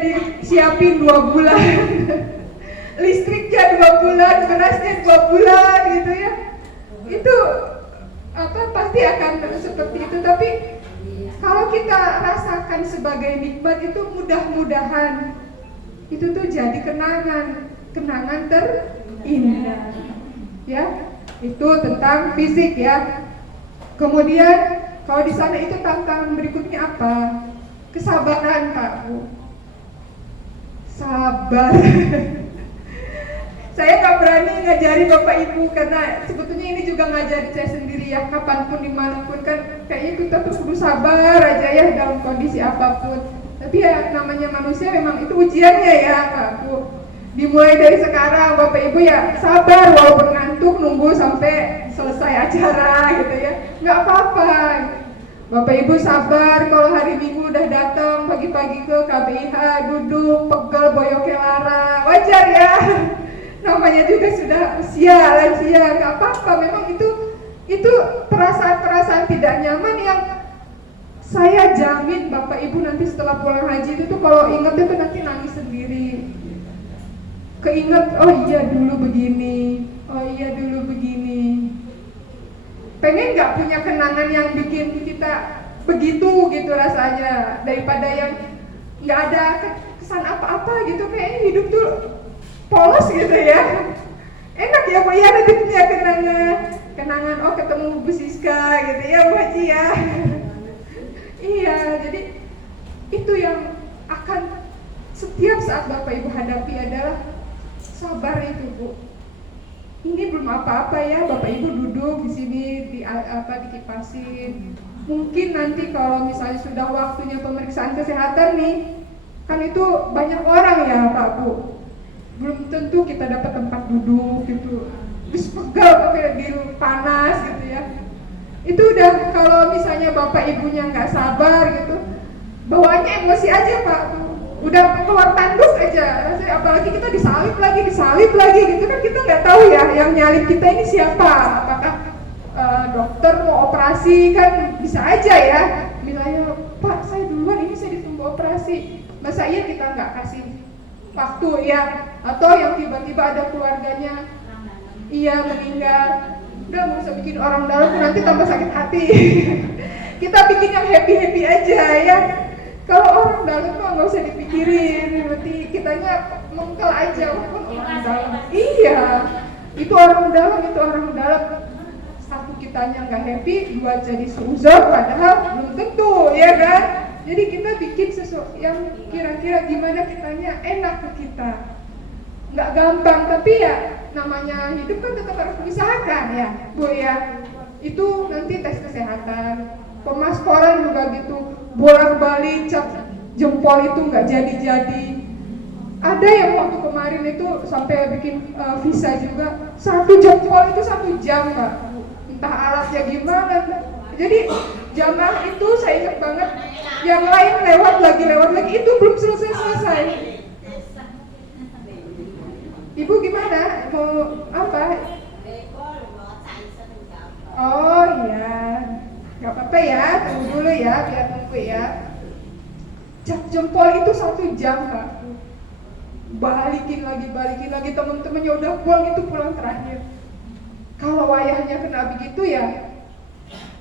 disiapin 2 bulan, listriknya 2 bulan, berasnya 2 bulan gitu ya. Itu pasti akan seperti itu. Tapi kalau kita rasakan sebagai nikmat itu, mudah-mudahan itu tuh jadi kenangan terindah. Ya, itu tentang fisik ya. Kemudian kalau di sana itu tantangan berikutnya apa? Kesabaran, Pak Bu. Sabar. Saya nggak berani ngajari Bapak Ibu karena sebetulnya ini juga ngajari saya sendiri ya. Kapanpun dimanapun kan kayaknya kita tuh kudu sabar aja ya dalam kondisi apapun. Tapi ya namanya manusia memang itu ujiannya ya Pak Bu. Dimulai dari sekarang Bapak Ibu ya sabar walaupun ngantuk nunggu sampai selesai acara gitu ya. Nggak apa-apa. Bapak Ibu sabar kalau hari Minggu udah datang pagi-pagi ke KBIH, duduk, pegel, boyoknya lara, wajar ya. Namanya juga sudah usia lansia, nggak apa-apa. Memang itu perasaan-perasaan tidak nyaman yang saya jamin Bapak Ibu nanti setelah pulang haji itu tuh kalau inget itu nanti nangis sendiri. Keinget, oh iya dulu begini, oh iya dulu begini. Pengen nggak punya kenangan yang bikin kita begitu gitu rasanya, daripada yang nggak ada kesan apa-apa gitu, kayaknya hidup tuh polos gitu ya. Enak ya Bu ya, nanti punya kenangan oh ketemu Bu Siska gitu ya Bu Haji ya. Iya, jadi itu yang akan setiap saat Bapak Ibu hadapi adalah sabar itu Bu. Ini belum apa-apa ya, Bapak Ibu duduk di sini dikipasin. Mungkin nanti kalau misalnya sudah waktunya pemeriksaan kesehatan nih, kan itu banyak orang ya Pak Bu. Belum tentu kita dapat tempat duduk gitu. Terus pegal pakai di panas gitu ya. Itu udah kalau misalnya Bapak Ibunya nggak sabar gitu, bawaannya emosi aja Pak Bu. Udah keluar tanduk aja, apalagi kita disalib lagi gitu kan, kita nggak tahu ya yang nyalip kita ini siapa, apakah dokter mau operasi kan bisa aja ya, misalnya Pak saya duluan ini saya ditunggu operasi, masa iya kita nggak kasih waktu ya, atau yang tiba-tiba ada keluarganya iya meninggal, udah nggak usah bikin orang dalam nanti tambah sakit hati. Kita bikin yang happy aja ya. Kalau orang dalam mah nggak usah dipikirin, berarti kitanya mengkel aja walaupun orang dalam. Iya, itu orang dalam. Satu kitanya nggak happy, dua jadi seuzon, padahal belum tentu, ya kan? Jadi kita bikin sesuatu yang kira-kira gimana kitanya enak ke kita. Nggak gampang, tapi ya namanya hidup kan tetap harus diusahakan ya, Bu ya. Itu nanti tes kesehatan. Pemaskoran juga gitu, bolak-balik cap jempol itu nggak jadi. Ada yang waktu kemarin itu sampai bikin visa juga, 1 jempol itu 1 jam Kak, entah alatnya gimana. Jadi jamaah itu saya ingat banget, yang lain lewat lagi itu belum selesai. Ibu gimana? Mau apa? Oh iya. Gak apa-apa ya, tunggu dulu ya, biar tunggu ya. Cap jempol itu 1 jam Kak. Balikin lagi, temen-temennya udah pulang terakhir. Kalau wayahnya kena begitu ya,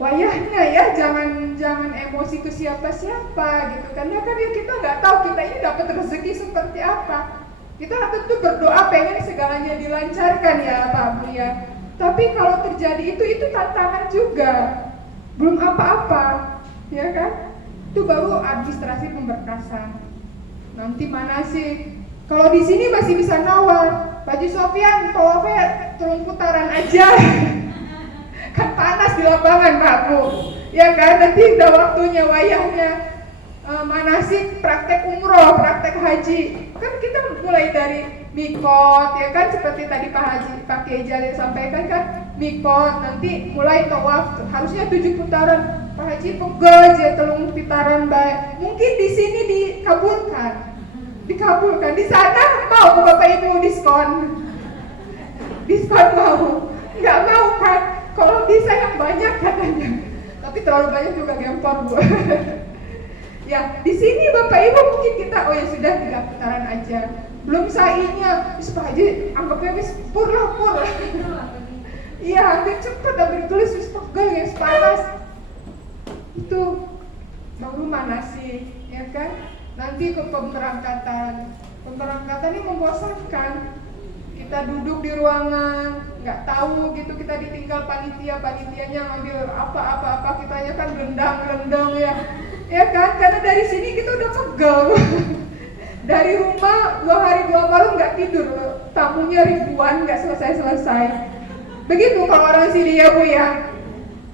wayahnya ya, jangan emosi ke siapa-siapa gitu. Karena kan ya kita nggak tahu kita ini dapat rezeki seperti apa. Kita tentu berdoa pengen segalanya dilancarkan ya Pak Bu ya. Tapi kalau terjadi itu tantangan juga. Belum apa-apa, ya kan? Itu baru administrasi pemberkasan. Nanti mana sih? Kalau di sini masih bisa nawar, Pak Haji Sofyan, tawafnya turun putaran aja. Kan panas di lapangan, Pak Bu. Ya kan? Nanti udah waktunya wayahnya manasik, praktek umroh, praktek haji. Kan kita mulai dari mikot, ya kan? Seperti tadi Pak Kiai Jalil sampaikan kan, mikot, nanti mulai tawaf, harusnya 7 putaran. Pak Haji pegel aja 3 putaran baik. Mungkin di sini dikabulkan. Di sana mau Bapak Ibu diskon mau? Nggak mau kan? Kalau bisa yang banyak katanya. Tapi terlalu banyak juga gempor Bu. Ya, di sini Bapak Ibu mungkin kita, oh ya sudah 3 putaran aja. Belum sainya, wis Pak Haji anggapnya wis pur lah. Iya, hampir cepet, hampir tulis wis pegel ya, panas. Itu baru manasi, ya kan? Nanti ke pemberangkatan. Pemberangkatan ini membosankan. Kita duduk di ruangan, nggak tahu gitu, kita ditinggal panitianya ngambil apa kitanya kan gendang ya. Ya kan? Karena dari sini kita udah pegel. Dari rumah 2 hari 2 malam nggak tidur, tamunya ribuan nggak selesai. Begitu kalau orang sini ya Bu ya,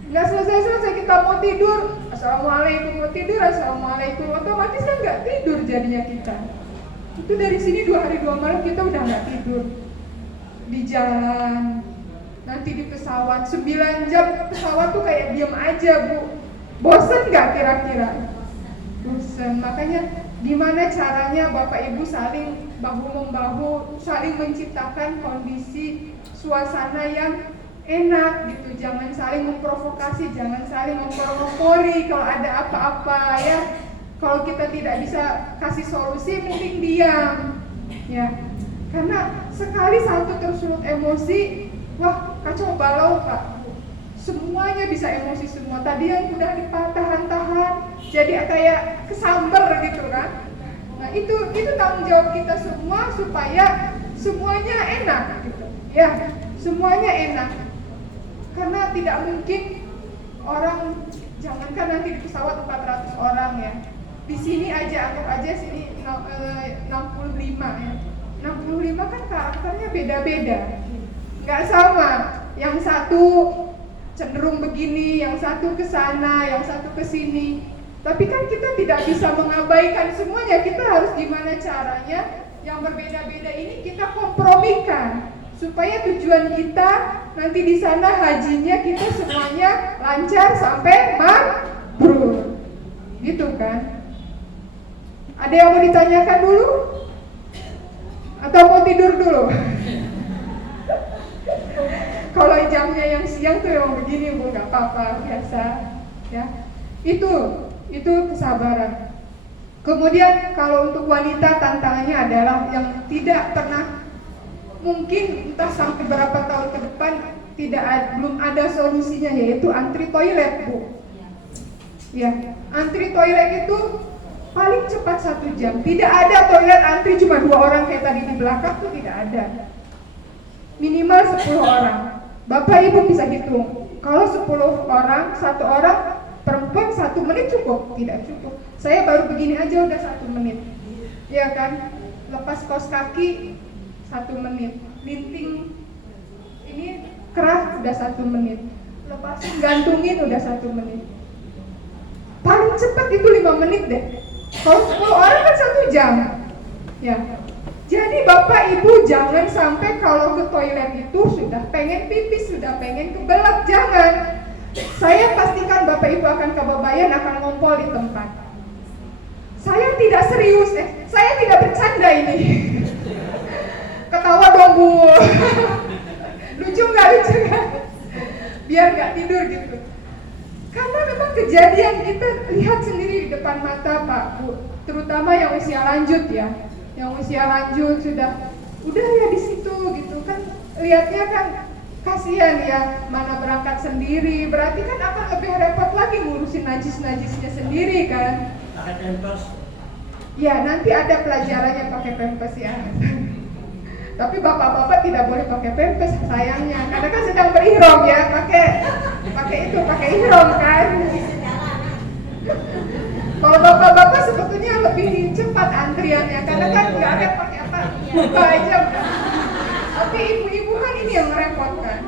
nggak selesai kita mau tidur, assalamualaikum, mau tidur assalamualaikum, otomatis kan nggak tidur jadinya kita. Itu dari sini 2 hari 2 malam kita udah nggak tidur. Di jalan, nanti di pesawat 9 jam pesawat tuh kayak diem aja Bu. Bosen nggak kira-kira? Bosen. Makanya gimana caranya Bapak Ibu saling bahu-membahu, saling menciptakan kondisi suasana yang enak gitu. Jangan saling memprovokasi, jangan saling memprovokasi kalau ada apa-apa ya. Kalau kita tidak bisa kasih solusi, mending diam ya. Karena sekali satu tersulut emosi, wah kacau balau Pak. Semuanya bisa emosi semua. Tadi yang udah ditahan-tahan jadi kayak kesamber gitu kan. Nah itu tanggung jawab kita semua supaya semuanya enak gitu. Ya, semuanya enak. Karena tidak mungkin orang, jangankan nanti di pesawat 400 orang ya. Di sini aja, anggap aja sini 65 ya. 65 kan karakternya beda-beda. Nggak sama. Yang satu cenderung begini, yang satu ke sana, yang satu ke sini. Tapi kan kita tidak bisa mengabaikan semuanya. Kita harus gimana caranya yang berbeda-beda ini kita kompromikan supaya tujuan kita nanti di sana hajinya kita semuanya lancar sampai mabrur. Gitu kan? Ada yang mau ditanyakan dulu? Atau mau tidur dulu? Kalau jamnya yang siang tuh yang begini Bu, nggak apa-apa, biasa ya. Itu kesabaran. Kemudian kalau untuk wanita tantangannya adalah yang tidak pernah, mungkin entah sampai berapa tahun ke depan belum ada solusinya, yaitu antri toilet Bu. Ya, antri toilet itu paling cepat 1 jam. Tidak ada toilet antri cuma 2 orang kayak tadi di belakang tuh, tidak ada. Minimal 10 orang. Bapak Ibu bisa hitung. Kalau 10 orang, 1 orang perempuan 1 menit cukup? Tidak cukup. Saya baru begini aja udah 1 menit. Ya kan? Lepas kaos kaki 1 menit. Linting ini kerah udah 1 menit. Lepasin gantungin udah 1 menit. Paling cepat itu 5 menit deh. Kalau 10 orang kan 1 jam. Ya. Jadi Bapak Ibu jangan sampai kalau ke toilet itu sudah pengen pipis, sudah pengen kebelet, jangan. Saya pastikan Bapak Ibu akan kebabayan, akan ngompol di tempat. Saya tidak serius, saya tidak bercanda ini. Ketawa dong Bu. Lucu nggak? Biar nggak tidur gitu. Karena memang kejadian kita lihat sendiri di depan mata Pak Bu, terutama yang usia lanjut ya. Yang usia lanjut udah ya di situ gitu kan, lihatnya kan kasihan ya, mana berangkat sendiri, berarti kan akan lebih repot lagi ngurusin najis-najisnya sendiri kan. Pakai pampers. Ya nanti ada pelajarannya pakai pampers ya. Tapi bapak-bapak tidak boleh pakai pampers sayangnya, karena kan sedang berihram ya, pakai ihram kan. Kalau bapak-bapak sebetulnya lebih cepat antriannya, karena kan nggak ada pakai apa aja. Tapi ibu-ibu kan ini yang merepotkan.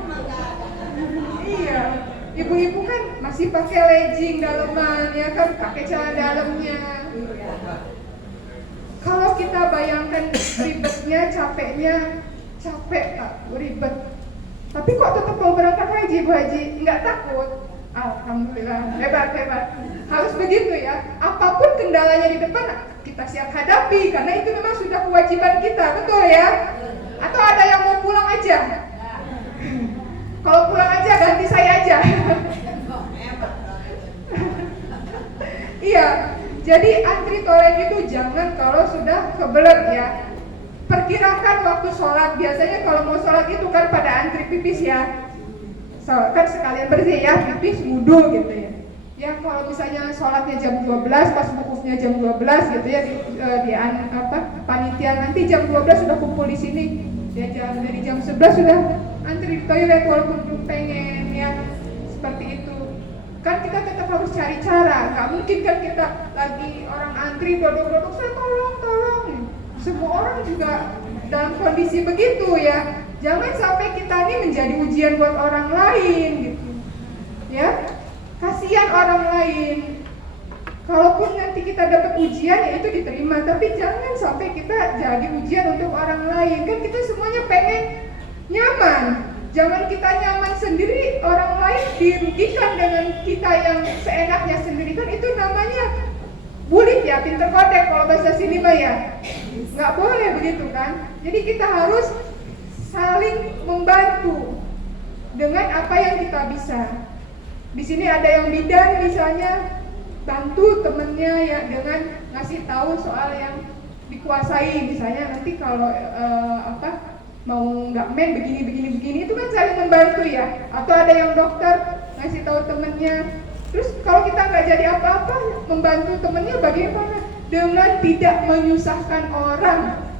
Iya, ibu-ibu kan masih pakai legging daleman ya kan, pakai celana dalamnya. Kalau kita bayangkan ribetnya, capek Pak, ribet. Tapi kok tetap mau berangkat haji Bu Haji? Nggak takut? Alhamdulillah, hebat. Harus begitu ya. Apapun kendalanya di depan kita siap hadapi, karena itu memang sudah kewajiban kita, betul ya? Atau ada yang mau pulang aja? Kalau pulang aja ganti saya aja. Iya, Jadi antri toilet itu jangan kalau sudah kebelet ya. Perkirakan waktu sholat, biasanya kalau mau sholat itu kan pada antri pipis ya. Kan sekalian bersih ya, pipis, wudu gitu ya. Ya kalau misalnya sholatnya jam 12, pas wukufnya jam 12 gitu ya panitia nanti jam 12 sudah kumpul di sini. Ya dari jam 11 sudah antri di toilet walaupun belum pengen ya. Seperti itu. Kan kita tetap harus cari cara. Nggak mungkin kan kita lagi orang antri dodok-dodok, saya tolong. Semua orang juga dalam kondisi begitu ya. Jangan sampai kita ini menjadi ujian buat orang lain gitu. Ya. Kasihan orang lain. Kalaupun nanti kita dapat ujian ya itu diterima, tapi jangan sampai kita jadi ujian untuk orang lain. Kan kita semuanya pengen nyaman. Jangan kita nyaman sendiri, orang lain dirugikan dengan kita yang seenaknya sendiri. Kan itu namanya bulit ya, pinter kodek kalau bahasa sini mah ya. Nggak boleh begitu kan. Jadi kita harus saling membantu dengan apa yang kita bisa. Di sini ada yang bidan misalnya, bantu temennya ya dengan ngasih tahu soal yang dikuasai. Misalnya nanti kalau mau nggak begini itu kan saling membantu ya. Atau ada yang dokter ngasih tahu temennya. Terus kalau kita nggak jadi apa-apa, membantu temennya bagaimana? Dengan tidak menyusahkan orang.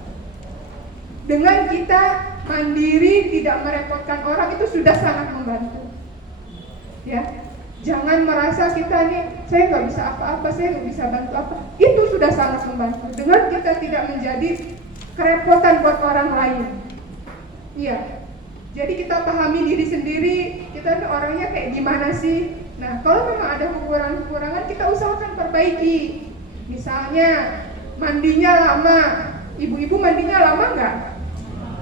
Dengan kita mandiri, tidak merepotkan orang, itu sudah sangat membantu. Ya, jangan merasa kita nih, saya nggak bisa apa-apa, saya nggak bisa bantu apa. Itu sudah sangat membantu. Dengan kita tidak menjadi kerepotan buat orang lain. Iya. Jadi kita pahami diri sendiri, kita tuh orangnya kayak gimana sih. Nah, kalau memang ada kekurangan-kekurangan, kita usahakan perbaiki. Misalnya mandinya lama, ibu-ibu mandinya lama nggak?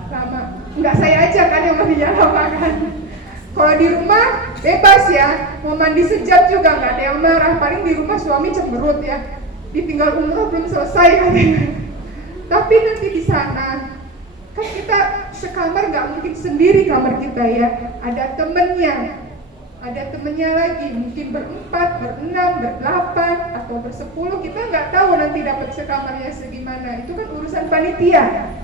Lama. Nggak saya aja kan yang mandinya lama kan. Kalau di rumah bebas ya, mau mandi sejam juga nggak ada yang marah. Paling di rumah suami cemberut ya, ditinggal umroh belum selesai katanya. Tapi nanti di sana kan kita sekamar nggak mungkin sendiri kamar kita ya, ada temennya lagi, mungkin berempat, berenam, berdelapan atau bersepuluh, kita nggak tahu nanti dapat sekamarnya segimana. Itu kan urusan panitia.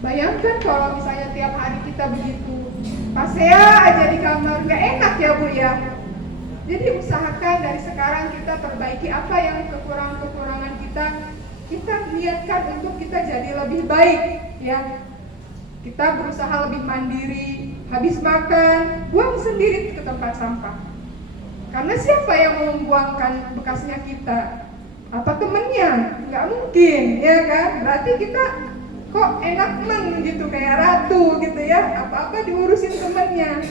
Bayangkan kalau misalnya tiap hari kita begitu, pasea aja di kamar, nggak enak ya Bu ya. Jadi usahakan dari sekarang kita perbaiki apa yang kekurangan-kekurangan kita niatkan untuk kita jadi lebih baik ya. Kita berusaha lebih mandiri, habis makan, buang sendiri ke tempat sampah. Karena siapa yang mau membuangkan bekasnya kita? Apa temennya? Nggak mungkin, ya kan? Berarti kita kok enak gitu, kayak ratu gitu ya, apa-apa diurusin temennya.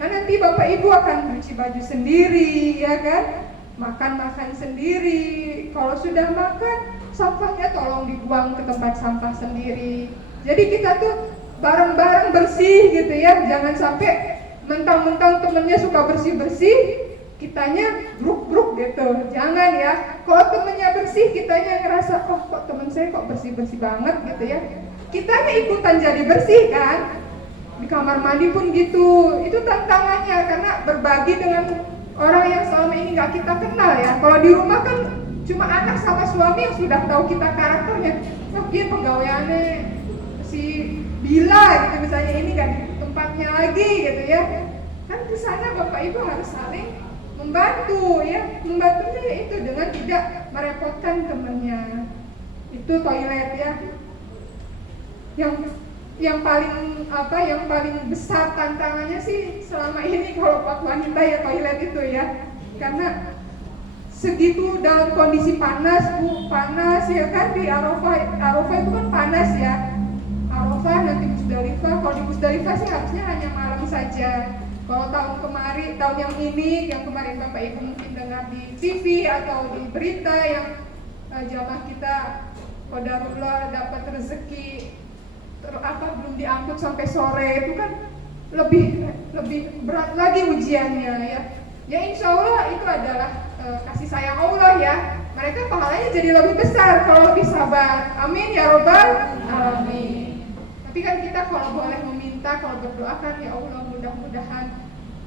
Nah nanti bapak ibu akan cuci baju sendiri ya kan, makan sendiri. Kalau sudah makan, sampahnya tolong dibuang ke tempat sampah sendiri. Jadi kita tuh bareng-bareng bersih gitu ya, jangan sampai mentang-mentang temennya suka bersih-bersih, kitanya bruk-bruk gitu. Jangan ya. Kalau temennya bersih, kitanya ngerasa, oh kok temen saya kok bersih-bersih banget gitu ya. Kitanya ikutan jadi bersih kan. Di kamar mandi pun gitu. Itu tantangannya karena berbagi dengan orang yang selama ini gak kita kenal ya. Kalau di rumah kan cuma anak sama suami yang sudah tahu kita karakternya. Oh dia pegawaiannya si Bila gitu misalnya, ini gak di tempatnya lagi gitu ya. Kan di sana bapak ibu harus saling membantu ya, membantunya itu dengan tidak merepotkan temannya. Itu toilet ya. Yang paling besar tantangannya sih selama ini kalau buat wanita ya toilet itu ya. Karena segitu dalam kondisi panas ya kan, di Arafah itu kan panas ya. Arafah nanti Musdalifah, kalau di Musdalifah sih harusnya hanya malam saja. Kalau tahun yang kemarin Bapak Ibu mungkin dengar di TV atau di berita yang jamaah kita qadarullah dapat rezeki belum diangkut sampai sore, itu kan lebih berat lagi ujiannya ya. Ya insya Allah itu adalah kasih sayang Allah ya. Mereka pahalanya jadi lebih besar kalau lebih sabar. Amin ya robbal alamin. Tapi kan kita kalau boleh meminta, kalau berdoa kan ya Allah mudah-mudahan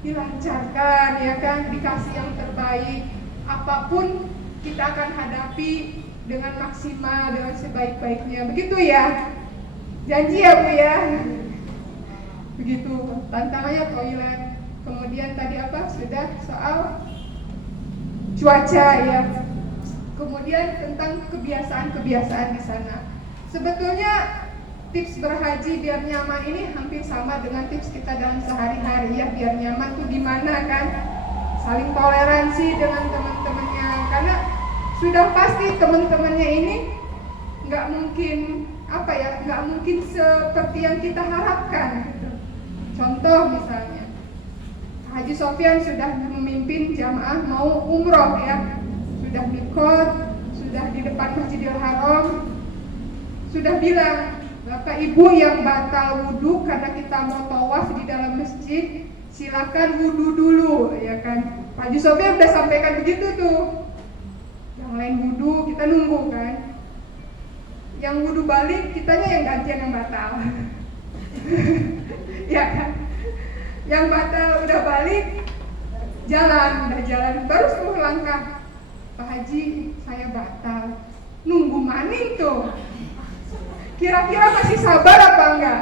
dilancarkan ya kan, dikasih yang terbaik. Apapun kita akan hadapi dengan maksimal, dengan sebaik-baiknya. Begitu ya? Janji ya Bu ya? Begitu. Tantangannya toilet. Kemudian tadi apa? Sudah soal cuaca ya. Kemudian tentang kebiasaan-kebiasaan di sana. Sebetulnya tips berhaji biar nyaman ini hampir sama dengan tips kita dalam sehari-hari ya. Biar nyaman tuh gimana kan? Saling toleransi dengan teman-temannya. Karena sudah pasti teman-temannya ini nggak mungkin nggak mungkin seperti yang kita harapkan gitu. Contoh misalnya Haji Sofyan sudah memimpin jamaah mau umroh ya, sudah mikot, sudah di depan Masjidil Haram, sudah bilang Bapak Ibu yang batal wudhu karena kita mau tawaf di dalam masjid, silakan wudhu dulu ya kan. Haji Sofyan udah sampaikan begitu tuh. Yang lain wudhu, kita nunggu kan. Yang wudhu balik, kitanya yang gantian yang batal. Ya kan? Yang batal udah balik, udah jalan, baru 10 langkah. Pak Haji, saya batal. Nunggu maning tuh. Kira-kira masih sabar apa enggak?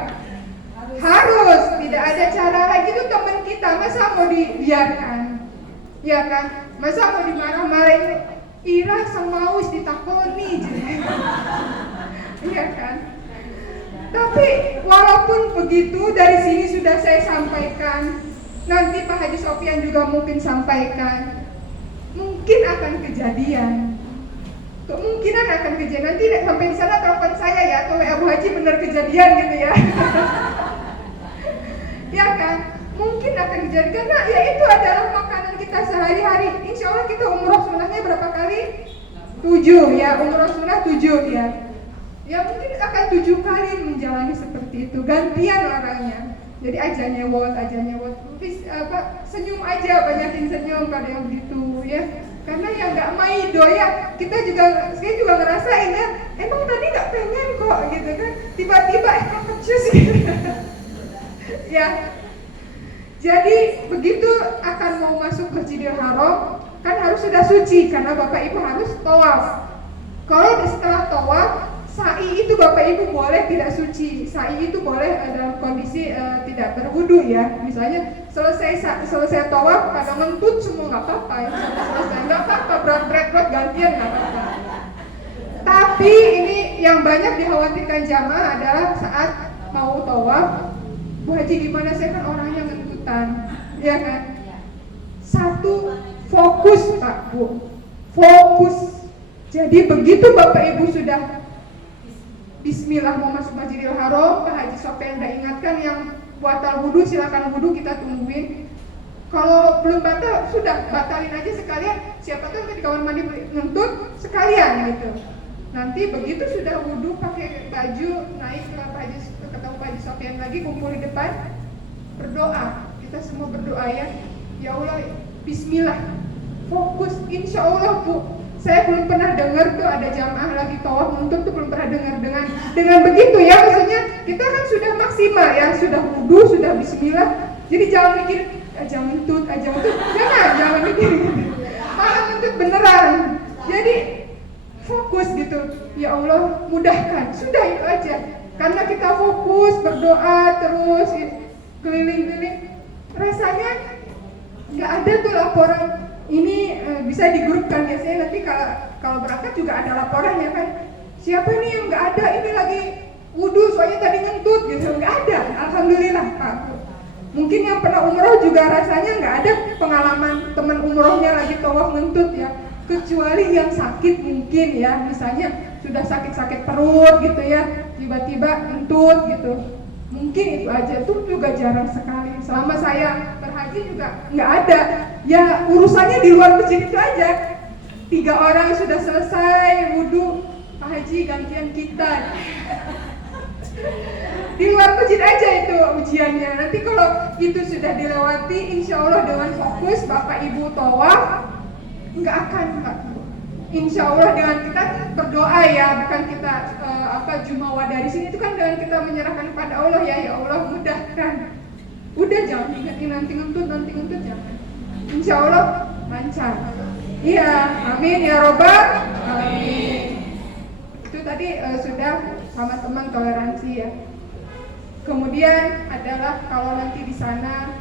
Harus, tidak ada cara lagi tuh teman kita, masa mau dibiarkan? Ya kan? Masa mau dimarah-marahin? Ira semaus ditakoni iya kan? Tapi walaupun begitu, dari sini sudah saya sampaikan, nanti Pak Haji Sofyan juga mungkin sampaikan, mungkin akan kejadian, kemungkinan akan kejadian. Nanti sampai di sana telepon saya ya, atau Abu Haji benar kejadian gitu ya. Ya kan? Mungkin akan kejadian, karena ya itu adalah makanan kita sehari-hari. Insya Allah kita umroh sunnahnya berapa kali? 7 ya, umroh sunnah 7 ya. Ya mungkin akan 7 kali menjalani seperti itu, gantian orangnya. Jadi aja nyewot, senyum aja, banyakin senyum pada yang begitu ya. Karena ya nggak maido ya, saya juga ngerasain ya, emang tadi nggak pengen kok gitu kan, tiba-tiba emang kecus gitu. Ya. Jadi begitu akan mau masuk Masjidil Haram, kan harus sudah suci karena Bapak Ibu harus tawaf. Kalau setelah tawaf, sa'i itu Bapak Ibu boleh tidak suci. Sa'i itu boleh dalam kondisi tidak berwudu ya. Misalnya selesai tawaf pada ngentut semua nggak apa-apa ya. Selesai nggak apa-apa, berat gantian nggak apa-apa. Tapi ini yang banyak dikhawatirkan jamaah adalah saat mau tawaf, Bu Haji gimana, saya kan orangnya ngentutan, ya kan? Satu, fokus Pak Bu, fokus. Jadi begitu Bapak Ibu sudah Bismillah mau masuk Masjidil Haram, Pak Haji Sofyan udah ingatkan yang batal wudhu silakan wudhu, kita tungguin. Kalau belum batal, sudah batalin aja sekalian. Siapa tahu di kamar mandi ngentut sekalian gitu. Nanti begitu sudah wudhu pakai baju, naik ke ketemu Pak Haji Sofyan lagi, kumpul di depan, berdoa. Kita semua berdoa ya. Ya Allah, Bismillah, fokus. Insya Allah Bu, saya belum pernah dengar tuh ada jamaah lagi tawaf nuntut tuh, belum pernah dengar dengan begitu ya. Maksudnya kita kan sudah maksimal ya, sudah wudhu, sudah Bismillah. Jadi jangan mikir aja nuntut, jangan mikir malah nuntut beneran. Jadi fokus gitu, ya Allah mudahkan, sudah itu aja. Karena kita fokus berdoa terus keliling-keliling, rasanya nggak ada tuh laporan. Ini bisa digrupkan biasanya, nanti kalau berangkat juga ada laporan ya kan, siapa nih yang nggak ada, ini lagi wudhu soalnya tadi ngentut gitu. Nggak ada, alhamdulillah Pak. Mungkin yang pernah umroh juga rasanya nggak ada pengalaman teman umrohnya lagi tawaf ngentut ya, kecuali yang sakit mungkin ya, misalnya sudah sakit perut gitu ya, tiba-tiba ngentut gitu, mungkin itu aja. Itu juga jarang sekali. Selama saya berhaji juga nggak ada. Ya urusannya di luar masjid itu aja. 3 orang sudah selesai wudhu, Pak Haji gantian kita. Di luar masjid aja itu ujiannya. Nanti kalau itu sudah dilewati, insya Allah dengan fokus Bapak Ibu tawaf, nggak akan Pak. Insya Allah dengan kita berdoa ya, bukan kita jumawa dari sini, itu kan dengan kita menyerahkan kepada Allah ya Allah mudahkan. Udah jangan ingetin nanti ngentut jangan. Insya Allah lancar. Iya, amin ya robbal amin. Itu tadi sudah sama teman toleransi ya. Kemudian adalah kalau nanti di sana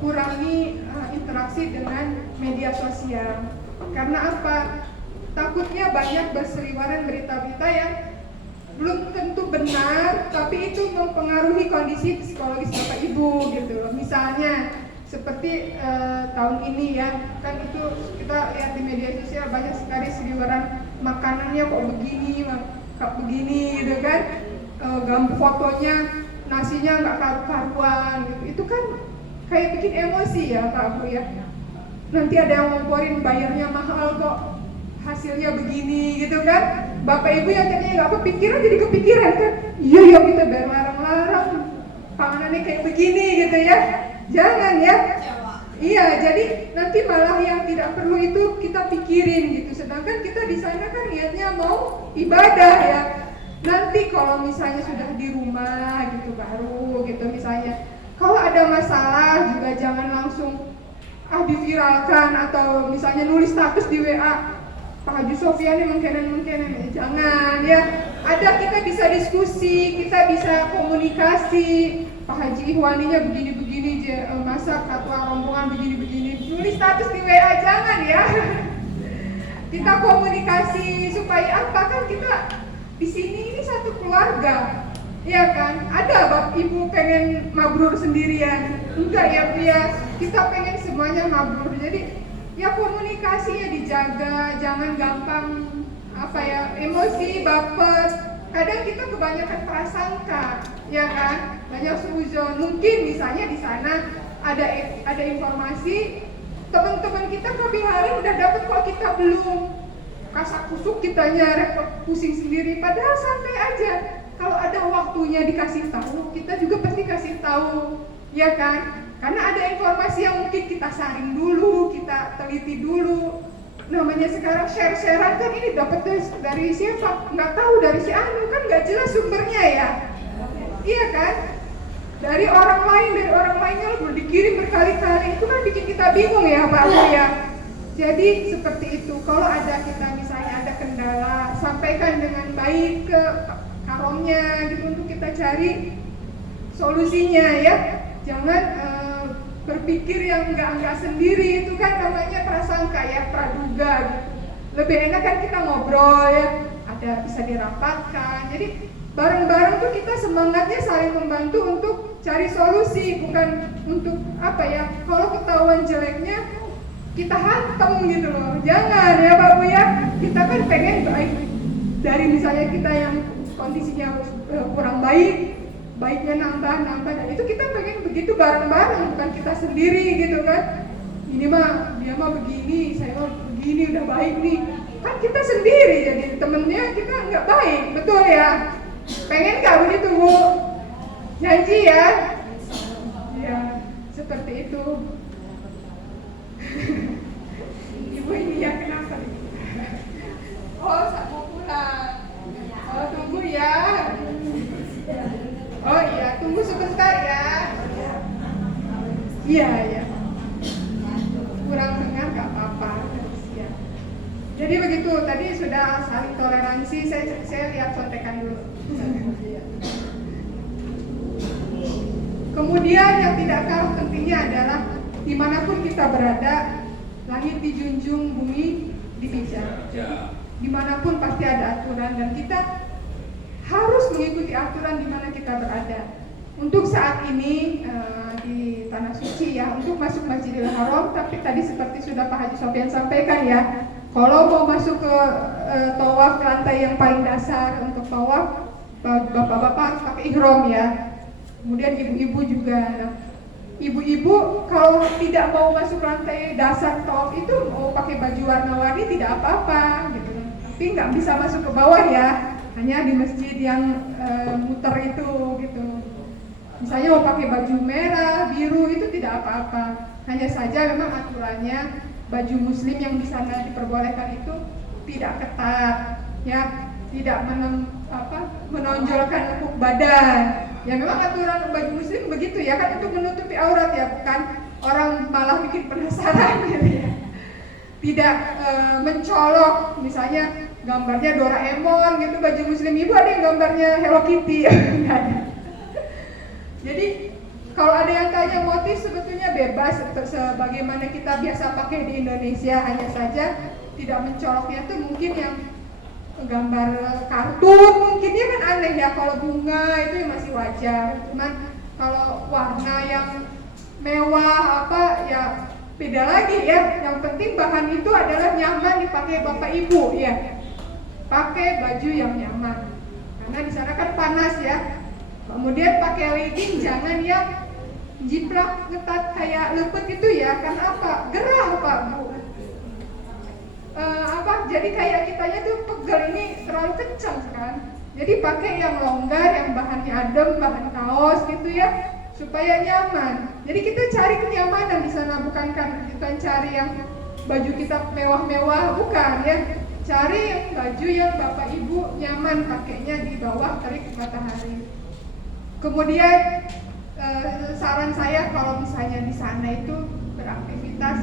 kurangi interaksi dengan media sosial. Karena apa? Takutnya banyak berseliweran berita-berita yang belum tentu benar, tapi itu mempengaruhi kondisi psikologis Bapak Ibu gitu. Misalnya seperti tahun ini ya, kan itu kita lihat di media sosial banyak sekali seliweran makanannya kok begini gitu kan. Gambar fotonya nasinya nggak karu-karuan gitu. Itu kan kayak bikin emosi ya Pak Bu ya. Nanti ada yang ngomporin bayarnya mahal kok hasilnya begini gitu kan. Bapak Ibu yang tadinya nggak kepikiran jadi kepikiran kan. Iya ya kita bayar larang-larang panganannya kayak begini gitu ya. Jangan ya. Iya, jadi nanti malah yang tidak perlu itu kita pikirin gitu. Sedangkan kita di sana kan niatnya mau ibadah ya. Nanti kalau misalnya sudah di rumah gitu baru gitu misalnya. Kalau ada masalah juga jangan langsung diviralkan atau misalnya nulis status di WA. Pak Haji Sofyan ini mengkenen jangan ya. Ada kita bisa diskusi, kita bisa komunikasi. Pak Haji Ihwaninya begini-begini, masa ketua rombongan begini-begini. Nulis status di WA jangan ya. Kita komunikasi supaya apa kan kita di sini ini satu keluarga. Ya kan? Ada Bapak Ibu pengen mabrur sendirian. Enggak ya Bu ya. Kita pengen semuanya mabrur. Jadi ya komunikasinya dijaga, jangan gampang emosi, baper. Kadang kita kebanyakan prasangka, ya kan? Banyak suzon. Mungkin misalnya di sana ada informasi teman-teman kita KBHR udah dapat kok kita belum. Kasak kusuk kitanya repot pusing sendiri. Padahal santai aja. Kalau ada waktunya dikasih tahu, kita juga pasti kasih tahu, ya kan? Karena ada informasi yang mungkin kita saring dulu, kita teliti dulu. Namanya sekarang share-sharean kan ini dapat dari siapa? Nggak tahu dari si Anu kan nggak jelas sumbernya ya. Iya kan? Dari orang lainnya udah dikirim berkali-kali itu kan bikin kita bingung ya Pak Bu ya. Jadi seperti itu. Kalau ada kita misalnya ada kendala, sampaikan dengan baik ke karomnya gitu untuk kita cari solusinya ya. Jangan berpikir yang enggak sendiri, itu kan namanya prasangka ya, praduga gitu. Lebih enak kan kita ngobrol ya, ada bisa dirapatkan. Jadi bareng-bareng tuh kita semangatnya saling membantu untuk cari solusi, bukan untuk kalau ketahuan jeleknya kita hantam gitu loh. Jangan ya Pak Bu ya. Kita kan pengen baik. Dari misalnya kita yang kondisinya kurang baik, baiknya nambah dan itu kita pengen begitu bareng-bareng, bukan kita sendiri gitu kan. Ini mah dia mah begini, saya mah begini udah baik nih. Kan kita sendiri jadi temennya kita nggak baik, betul ya? Pengen nggak begitu Bu? Janji ya? Ya seperti itu. Ibu ini ya kenapa? Oh mau pulang. Oh tunggu ya. Oh iya, tunggu sebentar ya. Iya. Kurang dengar gak apa-apa. Ya. Jadi begitu, tadi sudah saling toleransi, saya lihat contekan dulu. Kemudian yang tidak kalah pentingnya adalah dimanapun kita berada, langit dijunjung, bumi dipijak. Dimanapun pasti ada aturan dan kita harus mengikuti aturan di mana kita berada. Untuk saat ini di Tanah Suci ya, untuk masuk Masjidil Haram, tapi tadi seperti sudah Pak Haji Sofyan sampaikan ya, kalau mau masuk ke tawaf lantai yang paling dasar untuk tawaf, bapak-bapak harus pakai ihram ya. Kemudian ibu-ibu juga. Nah, ibu-ibu kalau tidak mau masuk lantai dasar tawaf itu mau pakai baju warna-warni tidak apa-apa gitu. Tapi nggak bisa masuk ke bawah ya. Hanya di masjid yang muter itu gitu. Misalnya mau pakai baju merah, biru itu tidak apa-apa. Hanya saja memang aturannya baju muslim yang di sana diperbolehkan itu tidak ketat, ya, tidak menonjolkan lekuk badan. Ya memang aturan baju muslim begitu ya kan, untuk menutupi aurat ya, bukan orang malah bikin penasaran gitu ya. tidak mencolok, misalnya gambarnya Doraemon gitu, baju muslim ibu ada yang gambarnya Hello Kitty. Jadi kalau ada yang tanya motif, sebetulnya bebas sebagaimana kita biasa pakai di Indonesia, hanya saja tidak mencoloknya tuh mungkin yang gambar kartun mungkin ya kan aneh ya. Kalau bunga itu masih wajar, cuman kalau warna yang mewah apa ya beda lagi ya. Yang penting bahan itu adalah nyaman dipakai bapak ibu ya, pakai baju yang nyaman karena di sana kan panas ya. Kemudian pakai legging jangan yang jiplak ngetat kayak lepet itu ya, karena apa? Gerah Pak Bu. Jadi kayak kitanya tuh pegel ini terlalu kencang kan. Jadi pakai yang longgar, yang bahannya adem, bahan kaos gitu ya, supaya nyaman. Jadi kita cari kenyamanan di sana, bukan kita cari yang baju kita mewah-mewah, bukan ya. Cari yang baju yang bapak ibu nyaman pakainya di bawah terik matahari. Kemudian saran saya kalau misalnya di sana itu beraktivitas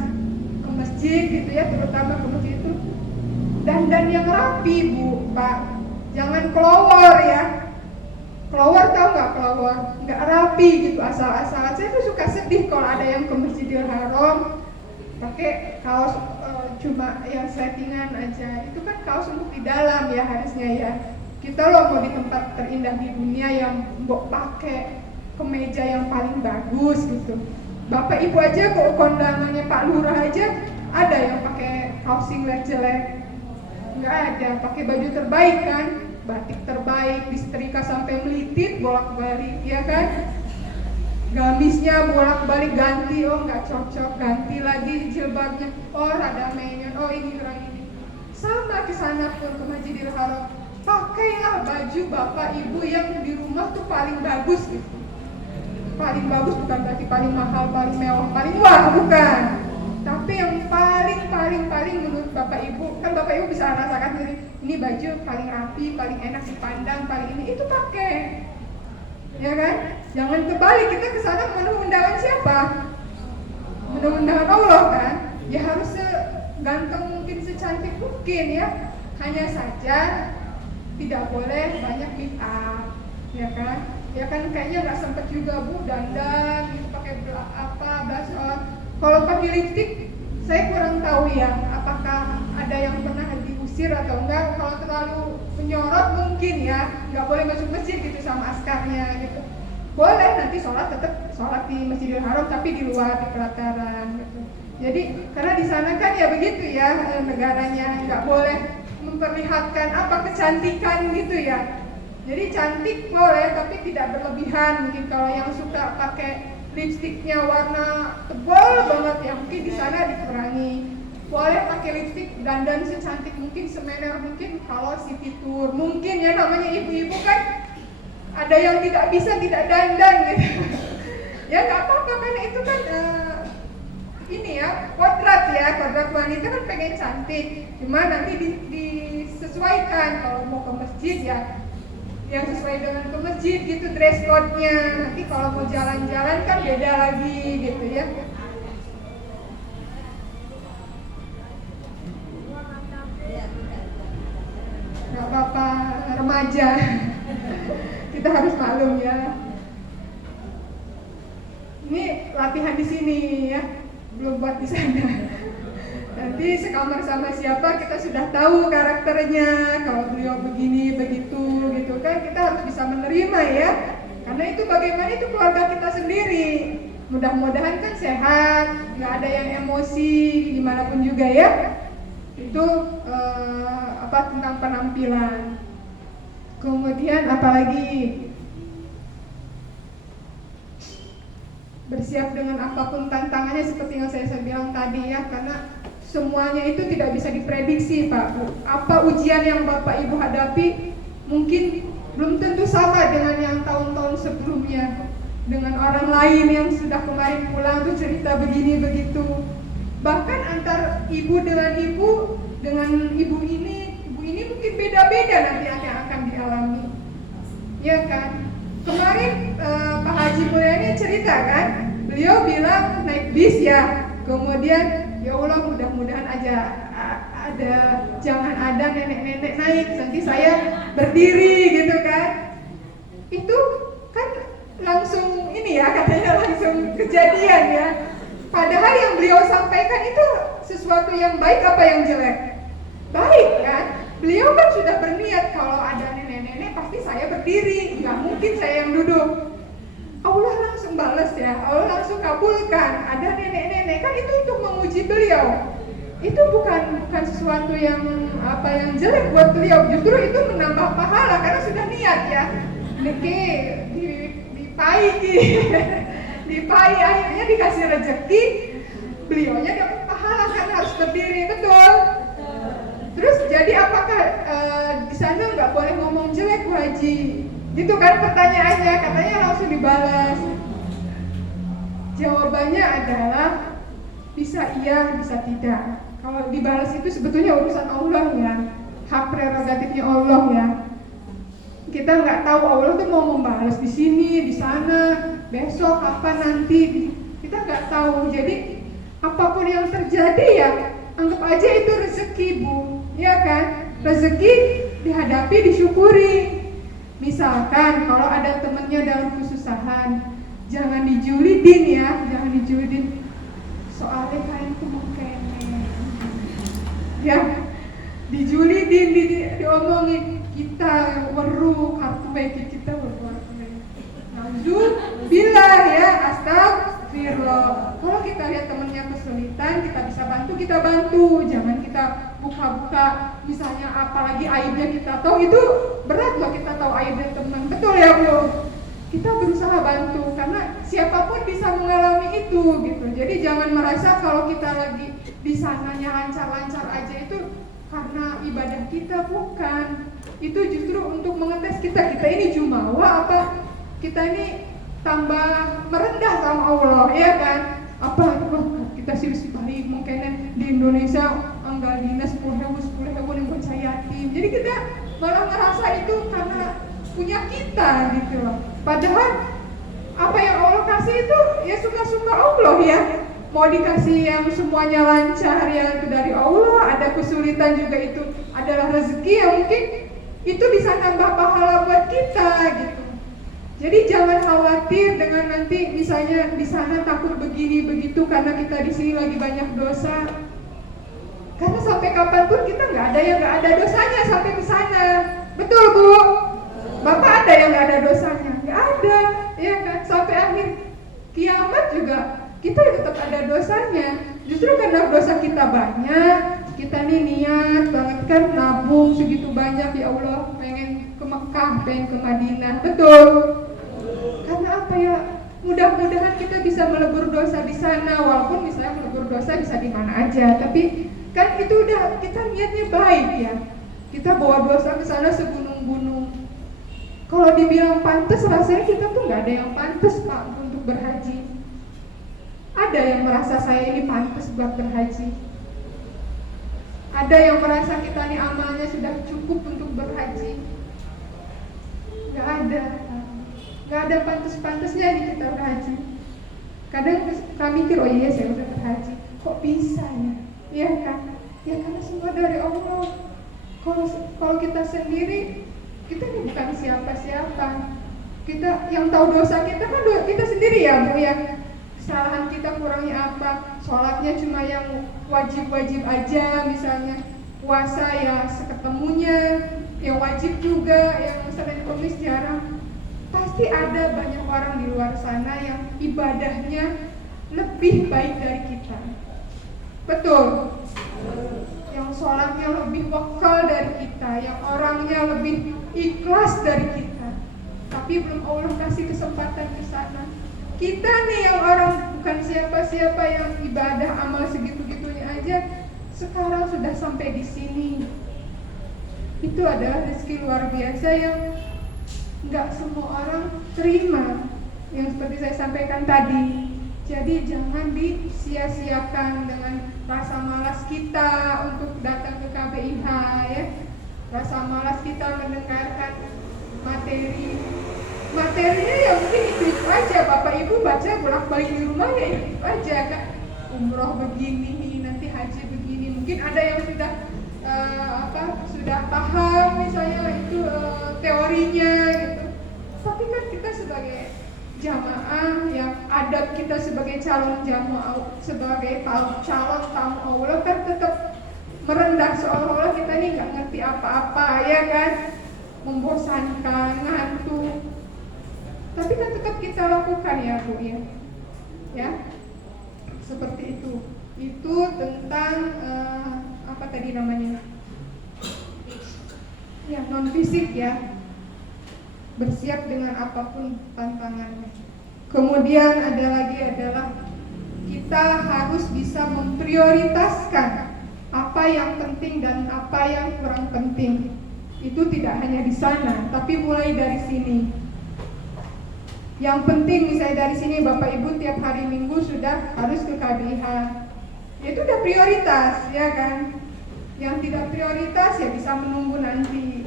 ke masjid gitu ya, terutama ke masjid itu dandan yang rapi Bu, Pak. Jangan kelowor ya. Kelowor tahu nggak kelowor? Nggak rapi gitu, asal-asalan. Saya tuh suka sedih kalau ada yang ke Masjidil Haram pakai kaos cuma yang settingan aja. Itu kan kaos untuk di dalam ya harusnya ya. Kita loh mau di tempat terindah di dunia yang mau pakai kemeja yang paling bagus gitu. Bapak ibu aja kok kondangannya Pak Lurah aja ada yang pakai kaos singlet jelek. Nggak ada, pakai baju terbaik kan, batik terbaik, disetrika sampai melitit, bolak-balik ya kan. Gamisnya bolak-balik ganti, oh nggak cocok, ganti lagi jilbabnya, oh rada menyon, oh ini kurang ini. Sama ke sana pun ke Masjidil Haram, pakailah baju bapak ibu yang di rumah tuh paling bagus gitu. Paling bagus bukan berarti paling mahal, paling mewah, paling wah, bukan. Tapi yang paling menurut bapak ibu, kan bapak ibu bisa rasakan sendiri, ini baju paling rapi, paling enak dipandang, paling ini, itu pakai. Ya kan? Jangan kebalik, kita kesana memenuhi undangan siapa? Memenuhi undangan Allah kan? Ya harus seganteng mungkin, secantik mungkin ya. Hanya saja tidak boleh banyak make up, ya kan? Ya kan kayaknya nggak sempet juga Bu dandan gitu, pakai blush on. Kalau pakai lipstick saya kurang tahu ya, apakah ada yang pernah diusir atau enggak. Kalau terlalu menyorot mungkin ya, nggak boleh masuk masjid gitu sama askarnya gitu. Boleh nanti tetap sholat di Masjidil Haram tapi di luar, di pelataran gitu. Jadi karena di sana kan ya begitu ya, negaranya nggak boleh memperlihatkan apa kecantikan gitu ya. Jadi cantik boleh tapi tidak berlebihan. Mungkin kalau yang suka pakai lipstiknya warna tebal banget ya mungkin di sana dikurangi. Boleh pakai lipstik dandan secantik mungkin, semener mungkin kalau city tour. Mungkin ya namanya ibu-ibu kan ada yang tidak bisa tidak dandan gitu. Ya nggak apa-apa karena itu kan ini ya kodrat wanita kan pengen cantik. Cuma nanti disesuaikan kalau mau ke masjid ya yang sesuai dengan ke masjid gitu dress code-nya. Nanti kalau mau jalan-jalan kan beda lagi gitu ya. Gak apa-apa, remaja. Kita harus maklum ya. Ini latihan di sini ya, belum buat di sana. Nanti sekamar sama siapa kita sudah tahu karakternya. Kalau beliau begini begitu gitu kan, kita harus bisa menerima ya. Karena itu bagaimana itu keluarga kita sendiri. Mudah-mudahan kan sehat, nggak ada yang emosi dimanapun juga ya. Itu tentang penampilan. Kemudian apalagi bersiap dengan apapun tantangannya seperti yang saya bilang tadi ya, karena semuanya itu tidak bisa diprediksi Pak Bu. Apa ujian yang Bapak Ibu hadapi mungkin belum tentu sama dengan yang tahun-tahun sebelumnya. Dengan orang lain yang sudah kemarin pulang tuh cerita begini begitu. Bahkan antar ibu dengan ibu ini mungkin beda-beda nanti yang akan dialami. Ya kan? Kemarin Pak Haji Mulyani cerita kan, beliau bilang naik bis ya, kemudian ya Allah mudah-mudahan aja ada, jangan ada nenek-nenek naik nanti saya berdiri gitu kan. Itu kan langsung ini ya, katanya langsung kejadian ya. Padahal yang beliau sampaikan itu sesuatu yang baik apa yang jelek? Baik kan? Beliau kan sudah berniat kalau ada nenek-nenek pasti saya berdiri, nggak mungkin saya yang duduk. Allah langsung balas ya, Allah langsung kabulkan. Ada nenek-nenek kan itu untuk menguji beliau. Itu bukan sesuatu yang jelek buat beliau, justru itu menambah pahala karena sudah niat ya. Niki dipai dipai akhirnya dikasih rezeki, beliaunya dapat pahala karena harus berdiri, betul. Terus jadi apakah di sana nggak boleh ngomong jelek Bu Haji? Gitu kan pertanyaannya, katanya langsung dibalas. Jawabannya adalah bisa iya, bisa tidak. Kalau dibalas itu sebetulnya urusan Allah ya, hak prerogatifnya Allah ya. Kita nggak tahu Allah tuh mau membalas di sini, di sana, besok apa nanti, kita nggak tahu. Jadi apapun yang terjadi ya anggap aja itu rezeki Bu, ya kan? Rezeki dihadapi, disyukuri. Misalkan kalau ada temennya dalam kesusahan, jangan dijulidin ya, jangan dijulidin. Soalnya kainku mengkene, ya, dijulidin, diomongin, kita weru kartu baik kita weru. Nauzubillah ya, astagfirullah. Kalau kita lihat temennya kesulitan, kita bisa bantu, kita bantu. Jangan kita buka-buka, misalnya apalagi aibnya kita tahu, itu berat loh kita tahu aibnya teman. Betul ya Bu? Kita berusaha bantu karena siapapun bisa mengalami itu gitu. Jadi jangan merasa kalau kita lagi di sananya lancar-lancar aja itu karena ibadah kita, bukan. Itu justru untuk mengetes kita ini jumawa apa kita ini tambah merendah sama Allah, ya kan? Apa kita sih balik mungkin di Indonesia anggal dinas 10.000 yang bocah yatim. Jadi kita malah ngerasa itu karena punya kita gitu loh. Padahal apa yang Allah kasih itu ya suka-suka Allah ya. Mau dikasih yang semuanya lancar ya itu dari Allah, ada kesulitan juga itu adalah rezeki yang mungkin itu bisa nambah pahala buat kita gitu. Jadi jangan khawatir dengan nanti misalnya di sana takut begini begitu karena kita di sini lagi banyak dosa. Karena sampai kapanpun kita nggak ada dosanya sampai ke sana. Betul Bu? Bapak ada yang nggak ada dosanya? Nggak ada, ya kan? Sampai akhir kiamat juga kita tetap ada dosanya. Justru karena dosa kita banyak, kita nih niat banget kan nabung segitu banyak, ya Allah pengen ke Mekah, pengen ke Madinah, betul? Karena apa ya? Mudah-mudahan kita bisa melebur dosa di sana, walaupun misalnya melebur dosa bisa di mana aja, tapi kan itu udah kita niatnya baik ya. Kita bawa dosa ke sana segunung-gunung. Kalau dibilang pantas, rasanya kita tuh nggak ada yang pantas Pak untuk berhaji. Ada yang merasa saya ini pantas buat berhaji. Ada yang merasa kita ini amalnya sudah cukup untuk berhaji. Nggak ada pantas-pantasnya nih kita berhaji. Kadang kami mikir, oh iya saya udah berhaji, kok bisa ya? Iya kan? Ya karena semua dari Allah. Kalau kita sendiri, kita ini bukan siapa-siapa. Kita yang tahu dosa kita kan kita sendiri ya Bu ya. Kesalahan kita kurangnya apa? Sholatnya cuma yang wajib-wajib aja, misalnya puasa ya seketemunya, yang wajib juga, yang Senin Kamis jarang. Pasti ada banyak orang di luar sana yang ibadahnya lebih baik dari kita. Betul? Yang sholatnya lebih wakal dari kita, yang orangnya lebih ikhlas dari kita. Tapi belum Allah kasih kesempatan ke sana. Kita nih yang orang bukan siapa-siapa, yang ibadah amal segitu-gitunya aja sekarang sudah sampai di sini. Itu adalah rezeki luar biasa yang nggak semua orang terima, yang seperti saya sampaikan tadi. Jadi jangan disia-siakan dengan rasa malas kita untuk datang ke KBIH ya. Rasa malas kita mendengarkan materinya ya mungkin itu aja. Bapak Ibu baca bolak-balik di rumah ya itu aja kan. Umroh begini, nanti haji begini. Mungkin ada yang sudah paham misalnya itu teorinya gitu. Tapi kan kita sebagai jamaah yang adab kita sebagai calon jamaah, sebagai calon tamu Allah kan tetap merendah, seolah-olah kita ini nggak ngerti apa-apa, ya kan, membosankan, ngantuk. Tapi kan tetap kita lakukan ya Bu ya, seperti itu. Itu tentang apa tadi namanya? Ya, non fisik ya. Bersiap dengan apapun tantangannya. Kemudian ada lagi adalah kita harus bisa memprioritaskan apa yang penting dan apa yang kurang penting. Itu tidak hanya di sana, tapi mulai dari sini. Yang penting misalnya dari sini Bapak Ibu tiap hari Minggu sudah harus ke KBH. Itu udah prioritas, ya kan? Yang tidak prioritas ya bisa menunggu nanti.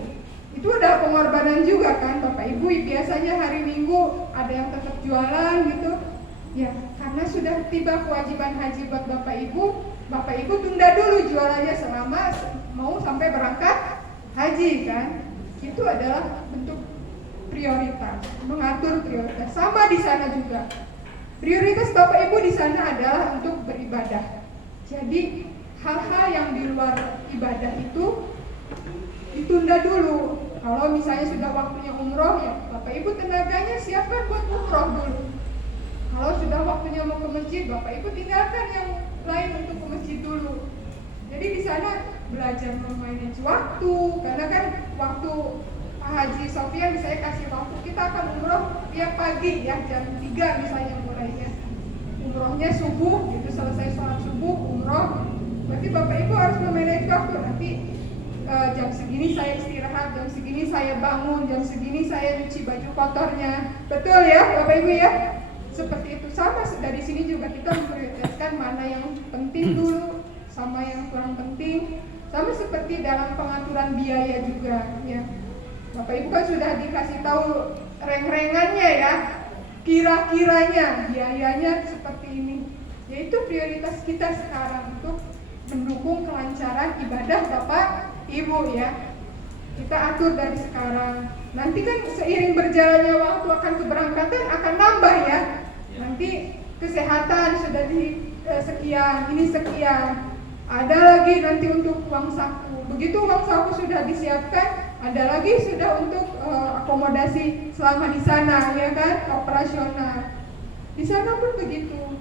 Itu udah pengorbanan juga kan Bapak Ibu. Biasanya hari Minggu ada yang tetap jualan gitu. Ya, karena sudah tiba kewajiban haji buat Bapak Ibu tunda dulu jualannya selama mau sampai berangkat haji kan. Itu adalah bentuk prioritas, mengatur prioritas. Sama di sana juga. Prioritas Bapak Ibu di sana adalah untuk beribadah. Jadi hal-hal yang di luar ibadah itu ditunda dulu. Kalau misalnya sudah waktunya umroh ya Bapak Ibu tenaganya siapkan buat umroh dulu. Kalau sudah waktunya mau ke masjid, Bapak Ibu tinggalkan yang lain untuk ke masjid dulu. Jadi di sana belajar memanage waktu, karena kan waktu Haji Sofian saya kasih waktu kita akan umroh tiap pagi ya jam 3 misalnya mulainya. Umrohnya subuh, gitu selesai sholat subuh umroh. Berarti Bapak Ibu harus memanage waktu. Nanti jam segini saya istirahat, jam segini saya bangun, jam segini saya nyuci baju kotornya. Betul ya Bapak Ibu ya? Seperti itu. Sama dari sini juga kita memprioritaskan mana yang penting dulu sama yang kurang penting. Sama seperti dalam pengaturan biaya juga ya. Bapak Ibu kan sudah dikasih tahu reng-rengannya ya, kira-kiranya biayanya seperti ini. Yaitu prioritas kita sekarang untuk mendukung kelancaran ibadah Bapak Ibu ya. Kita atur dari sekarang. Nanti kan seiring berjalannya waktu akan keberangkatan akan nambah ya. Nanti kesehatan sudah di sekian, ini sekian. Ada lagi nanti untuk uang saku. Begitu uang saku sudah disiapkan, ada lagi sudah untuk akomodasi selama di sana ya kan, operasional. Di sana pun begitu.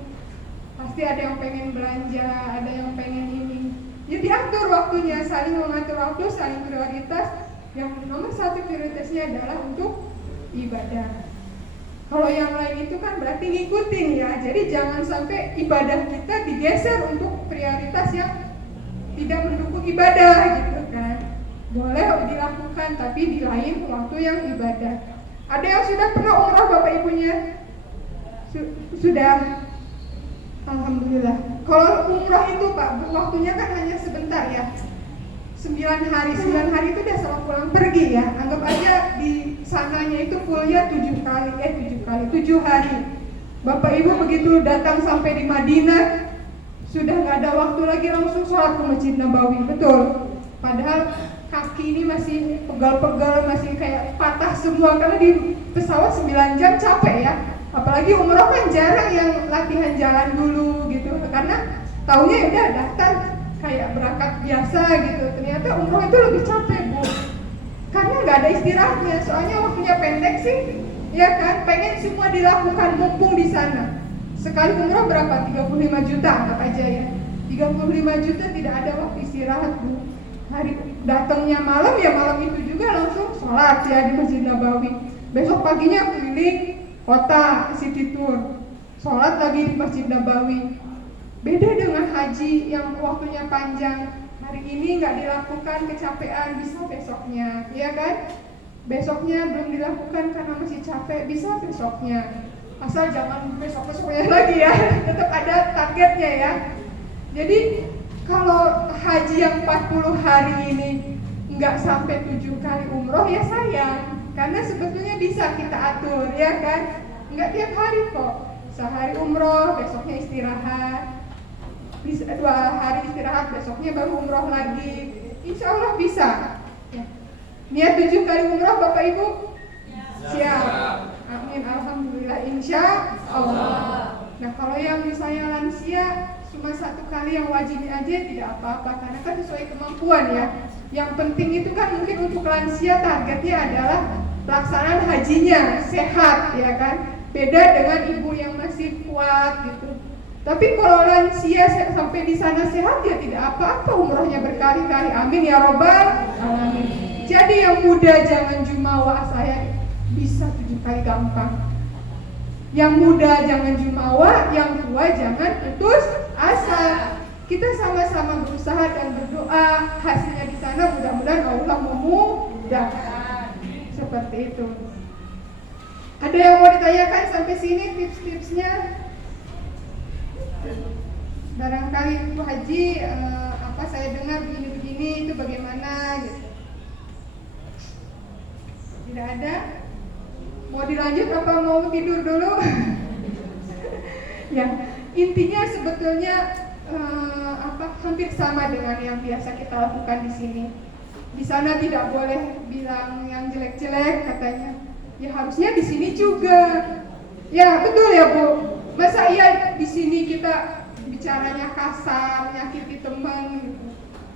Pasti ada yang pengen belanja, ada yang pengen ini. Ya diatur waktunya, saling mengatur waktu, saling prioritas. Yang nomor satu prioritasnya adalah untuk ibadah. Kalau yang lain itu kan berarti ngikutin ya. Jadi jangan sampai ibadah kita digeser untuk prioritas yang tidak mendukung ibadah gitu kan. Boleh dilakukan tapi di lain waktu yang ibadah. Ada yang sudah pernah umrah Bapak Ibunya? Sudah. Alhamdulillah. Kalau umrah itu Pak, waktunya kan hanya sebentar ya. 9 hari itu dia selalu pulang pergi ya. Anggap aja di sananya itu fullnya 7 hari. Bapak Ibu begitu datang sampai di Madinah sudah nggak ada waktu lagi langsung sholat ke Masjid Nabawi, betul. Padahal kaki ini masih pegal-pegal, masih kayak patah semua karena di pesawat 9 jam capek ya. Apalagi umroh kan jarang yang latihan jalan dulu gitu, karena taunya ya udah daftar kayak berangkat biasa gitu. Ternyata umroh itu lebih capek Bu, karena nggak ada istirahatnya. Soalnya waktunya pendek sih, ya kan. Pengen semua dilakukan mumpung di sana. Sekali umroh berapa? 35 juta anggap aja ya. 35 juta tidak ada waktu istirahat Bu. Hari datangnya malam ya malam itu juga langsung sholat ya di Masjid Nabawi. Besok paginya keliling kota, city tour, sholat lagi di Masjid Nabawi. Beda dengan haji yang waktunya panjang. Hari ini nggak dilakukan, kecapean, bisa besoknya, ya kan? Besoknya belum dilakukan karena masih capek, bisa besoknya. Asal jangan besok-besoknya lagi ya, tetap ada targetnya ya. Jadi kalau haji yang 40 hari ini nggak sampai 7 kali umroh ya sayang. Karena sebetulnya bisa kita atur, ya kan? Nggak tiap hari kok. Sehari umroh, besoknya istirahat. bisa 2 hari istirahat, besoknya baru umroh lagi. Insya Allah bisa. Ya. Niat 7 kali umroh Bapak Ibu? Siap. Amin, alhamdulillah, insya Allah. Nah kalau yang misalnya lansia cuma 1 kali yang wajib aja tidak apa-apa, karena kan sesuai kemampuan ya. Yang penting itu kan mungkin untuk lansia targetnya adalah pelaksanaan hajinya sehat ya kan. Beda dengan ibu yang masih kuat gitu. Tapi kalau lansia sampai di sana sehat ya tidak apa-apa, umrohnya berkali-kali. Amin ya robbal alamin. Jadi yang muda jangan jumawa, saya bisa 7 kali gampang. Yang muda jangan jumawa, yang tua jangan putus asa. Kita sama-sama berusaha dan berdoa, hasilnya di sana mudah-mudahan Allah memudahkan. Seperti itu. Ada yang mau ditanyakan sampai sini tips-tipsnya? Barangkali itu haji, apa saya dengar begini-begini itu bagaimana gitu. Tidak ada? Mau dilanjut apa mau tidur dulu? Ya, intinya sebetulnya hampir sama dengan yang biasa kita lakukan di sini. Di sana tidak boleh bilang yang jelek-jelek katanya. Ya harusnya di sini juga. Ya betul ya Bu. Masa iya di sini kita bicaranya kasar, menyakiti teman gitu.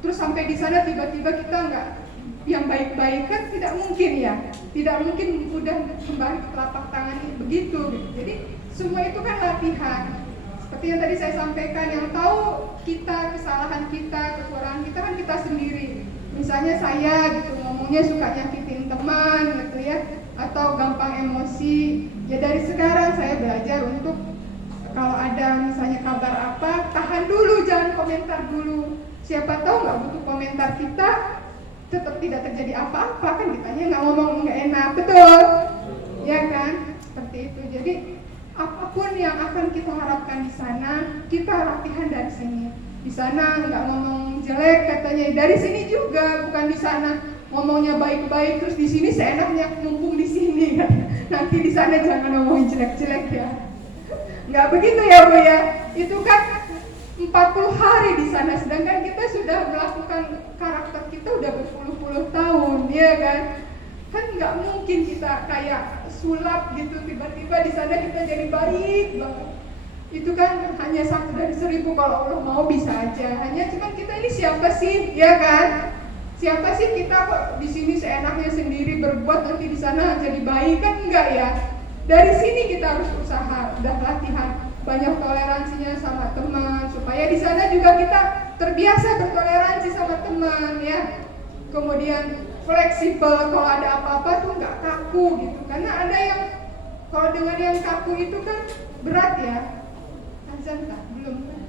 Terus sampai di sana tiba-tiba kita nggak yang baik-baik, kan tidak mungkin ya. Tidak mungkin mudah kembali ke telapak tangan begitu gitu. Jadi semua itu kan latihan. Seperti yang tadi saya sampaikan, yang tahu kita, kesalahan kita, kekurangan kita kan kita sendiri. Misalnya saya gitu ngomongnya suka nyakitin teman gitu ya, atau gampang emosi. Ya dari sekarang saya belajar untuk kalau ada misalnya kabar apa, tahan dulu, jangan komentar dulu. Siapa tahu nggak butuh komentar kita, tetap tidak terjadi apa-apa, kan kitanya nggak ngomong nggak enak, betul? Ya kan? Seperti itu. Jadi apapun yang akan kita harapkan di sana, kita latihan dari sini. Di sana nggak ngomong jelek katanya, dari sini juga, bukan di sana ngomongnya baik-baik, terus di sini seenaknya mumpung di sini kan. Nanti di sana jangan ngomongin jelek-jelek ya. Nggak begitu ya Bu ya. Itu kan 40 hari di sana, sedangkan kita sudah melakukan karakter kita udah berpuluh-puluh tahun, ya kan? Kan nggak mungkin kita kayak sulap gitu, tiba-tiba di sana kita jadi baik banget. Itu kan hanya 1 dari 1000, kalau Allah mau bisa aja. Hanya cuman kita ini siapa sih, ya kan? Siapa sih kita kok di sini seenaknya sendiri berbuat, nanti di sana jadi baik, kan enggak ya? Dari sini kita harus usaha, udah latihan banyak toleransinya sama teman, supaya di sana juga kita terbiasa bertoleransi sama teman ya. Kemudian fleksibel, kalau ada apa-apa tuh nggak kaku gitu. Karena ada yang kalau dengan yang kaku itu kan berat ya. Azan tak? Belum kan?